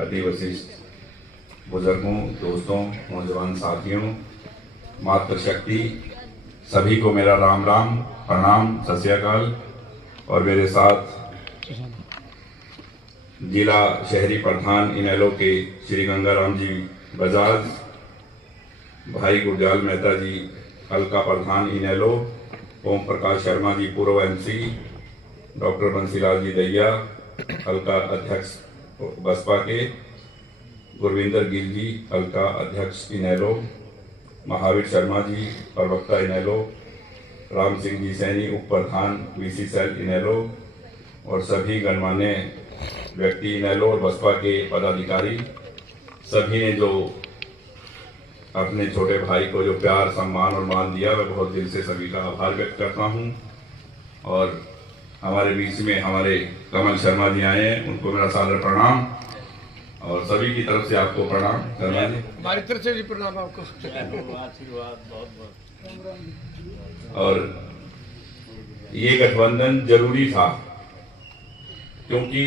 अति वशिष्ठ बुजुर्गों, दोस्तों, नौजवान साथियों, मातृशक्ति, सभी को मेरा राम राम, प्रणाम, सत श्री अकाल। और मेरे साथ जिला शहरी प्रधान इनेलो के श्री गंगाराम जी बजाज, भाई गुरजाल मेहता जी हल्का प्रधान इनेलो, ओम प्रकाश शर्मा जी पूर्व एमसी, डॉक्टर बंसीलाल जी दैया हल्का अध्यक्ष बसपा के, गुरविंदर गिल जी हल्का अध्यक्ष इनेलो, महावीर शर्मा जी प्रवक्ता इनेलो, राम सिंह जी सैनी उप प्रधान वीसी सेल इनेलो और सभी गणमान्य व्यक्ति इनेलो और बसपा के पदाधिकारी, सभी ने जो अपने छोटे भाई को जो प्यार, सम्मान और मान दिया, मैं बहुत दिल से सभी का आभार व्यक्त करता हूं। और हमारे बीच में हमारे कमल शर्मा जी आए हैं, उनको मेरा सादर प्रणाम और सभी की तरफ से आपको प्रणाम। शर्मा जी हमारी तरफ से भी प्रणाम आपको। आशीर्वाद बहुत बहुत। और ये गठबंधन जरूरी था क्योंकि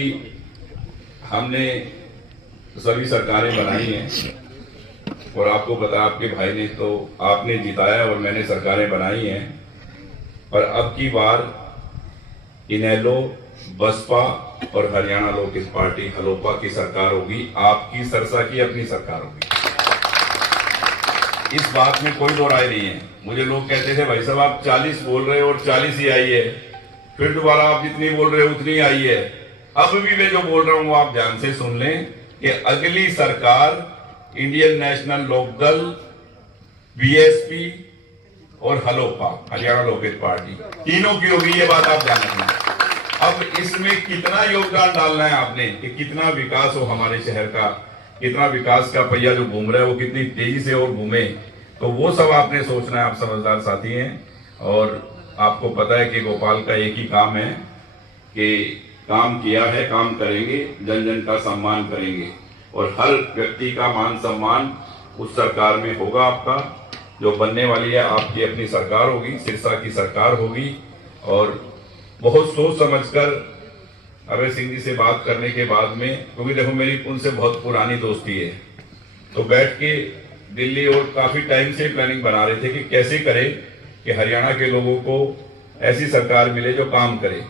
हमने सभी सरकारें बनाई हैं और आपको पता, आपके भाई ने तो आपने जिताया और मैंने सरकारें बनाई हैं, पर अब की बार इनेलो, बसपा और हरियाणा लोक हित पार्टी हलोपा की सरकार होगी। आपकी सरसा की अपनी सरकार होगी, इस बात में कोई दो राय नहीं है। मुझे लोग कहते थे भाई साहब आप 40 बोल रहे हो और 40 ही आई है, फिर दोबारा आप जितनी बोल रहे हो उतनी आई है। अब भी मैं जो बोल रहा हूं वो आप ध्यान से सुन लें कि अगली सरकार इंडियन नेशनल लोकदल, बीएसपी और हलोपा हरियाणा लोक हित पार्टी तीनों की होगी, ये बात आप ध्यान रखना। अब इसमें कितना योगदान डालना है आपने कि कितना विकास हो हमारे शहर का, कितना विकास का पहिया जो घूम रहा है वो कितनी तेजी से और घूमे, तो वो सब आपने सोचना है। आप समझदार साथी हैं और आपको पता है कि गोपाल का एक ही काम है कि काम किया है, काम करेंगे, जन जन का सम्मान करेंगे और हर व्यक्ति का मान सम्मान उस सरकार में होगा। आपका जो बनने वाली है आपकी अपनी सरकार होगी, सिरसा की सरकार होगी। और बहुत सोच समझकर अभय सिंह जी से बात करने के बाद में, क्योंकि देखो मेरी उनसे बहुत पुरानी दोस्ती है, तो बैठ के दिल्ली और काफी टाइम से प्लानिंग बना रहे थे कि कैसे करें कि हरियाणा के लोगों को ऐसी सरकार मिले जो काम करे।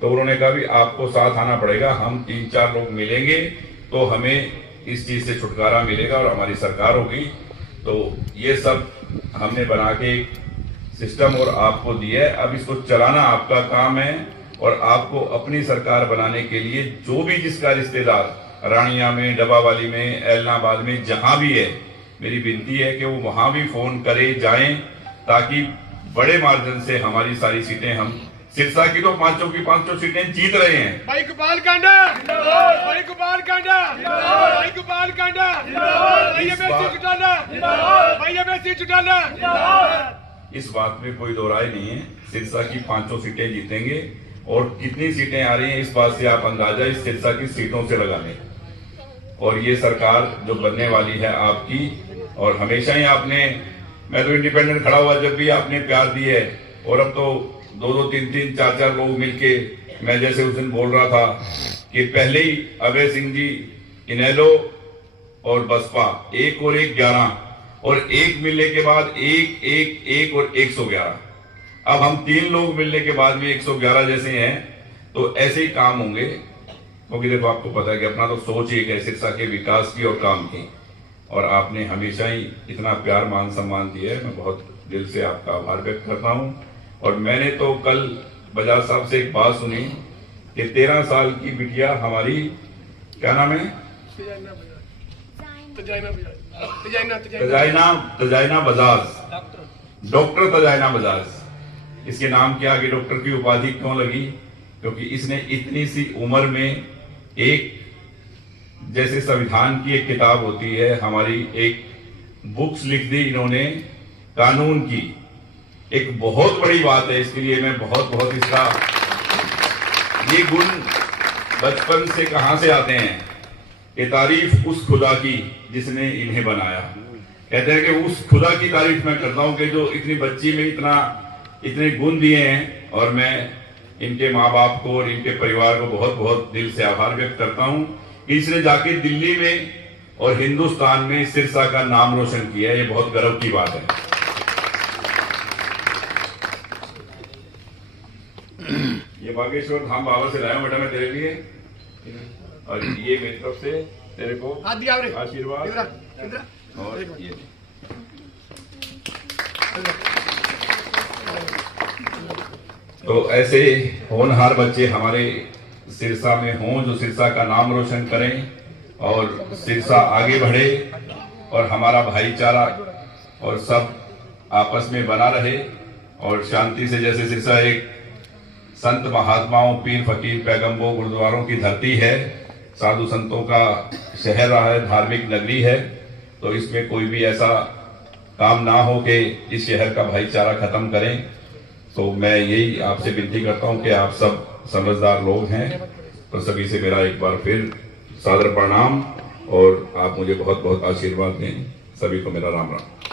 तो उन्होंने कहा भी आपको साथ आना पड़ेगा, हम 3-4 लोग मिलेंगे तो हमें इस चीज से छुटकारा मिलेगा और हमारी सरकार होगी। तो ये सब हमने बना के सिस्टम और आपको दिया है, अब इसको चलाना आपका काम है। और आपको अपनी सरकार बनाने के लिए जो भी जिसका रिश्तेदार रानिया में, डबावाली में, एलनाबाद में, जहां भी है, मेरी विनती है कि वो वहां भी फोन करे जाएं, ताकि बड़े मार्जिन से हमारी सारी सीटें, हम सिरसा की तो 5 की 5 सीटें जीत रहे हैं। भाई गोपाल कांडा, भाई गोपाल कांडा, भाई गोपाल कांडा, भाई एमएससी जुटाना, भाई एमएससी जुटाना। इस बात में कोई दो राय नहीं है, सिरसा की 5 सीटें जीतेंगे। और कितनी सीटें आ रही हैं इस बात से आप अंदाजा इस सिरसा की सीटों से लगा लें। और ये सरकार जो बनने वाली है आपकी, और हमेशा ही आपने, मैं तो इंडिपेंडेंट खड़ा हुआ जब भी आपने प्यार दिए, और अब तो 2-2, 3-3, 4-4 लोग मिलके, मैं जैसे उस दिन बोल रहा था कि पहले ही अभय सिंह जी इनेलो और बसपा 1 और 1 11 और 1 मिलने के बाद 1, 1, 1 और 111। अब हम 3 लोग मिलने के बाद भी 111 जैसे हैं, तो ऐसे ही काम होंगे। क्योंकि देखो आपको पता है कि अपना तो सोच ही है सिरसा के विकास की और काम की, और आपने हमेशा ही इतना प्यार, मान सम्मान दिया है, मैं बहुत दिल से आपका आभार व्यक्त करता हूं। और मैंने तो कल बजाज साहब से एक बात सुनी कि 13 साल की बिटिया हमारी, क्या नाम है, तजाइना बजाज, डॉक्टर तजाइना बजाज, इसके नाम के आगे डॉक्टर की उपाधि क्यों लगी? क्योंकि इसने इतनी सी उम्र में एक, जैसे संविधान की एक किताब होती है, हमारी एक बुक्स लिख दी इन्होंने कानून की, एक बहुत बड़ी बात है। इसके लिए मैं बहुत बहुत इसका, ये गुण बचपन से कहां से आते हैं कि तारीफ उस खुदा की जिसने इन्हें बनाया। कहते हैं कि उस खुदा की तारीफ मैं करता हूं कि जो इतनी बच्ची में इतने गुण दिए हैं, और मैं इनके माँ बाप को और इनके परिवार को बहुत बहुत दिल से आभार व्यक्त करता हूं कि इसने जाके दिल्ली में और हिंदुस्तान में सिरसा का नाम रोशन किया। ये बहुत गर्व की बात है। ये बागेश्वर धाम बाबा से लाया हूं बेटा मैं तेरे लिए, और ये मेरी तरफ से तेरे को हाथ दिया आपने। आशीर्वाद। इधर और ये तो ऐसे होनहार बच्चे हमारे सिरसा में हों जो सिरसा का नाम रोशन करें और सिरसा आगे बढ़े और हमारा भाईचारा और सब आपस में बना रहे और शांति से। जैसे सिरसा एक संत महात्माओं, पीर फकीर, पैगंबरों, गुरुद्वारों की धरती है, साधु संतों का शहर रहा है, धार्मिक नगरी है, तो इसमें कोई भी ऐसा काम ना हो कि इस शहर का भाईचारा खत्म करें। तो मैं यही आपसे विनती करता हूं कि आप सब समझदार लोग हैं, तो सभी से मेरा एक बार फिर सादर प्रणाम और आप मुझे बहुत बहुत आशीर्वाद दें। सभी को मेरा राम राम।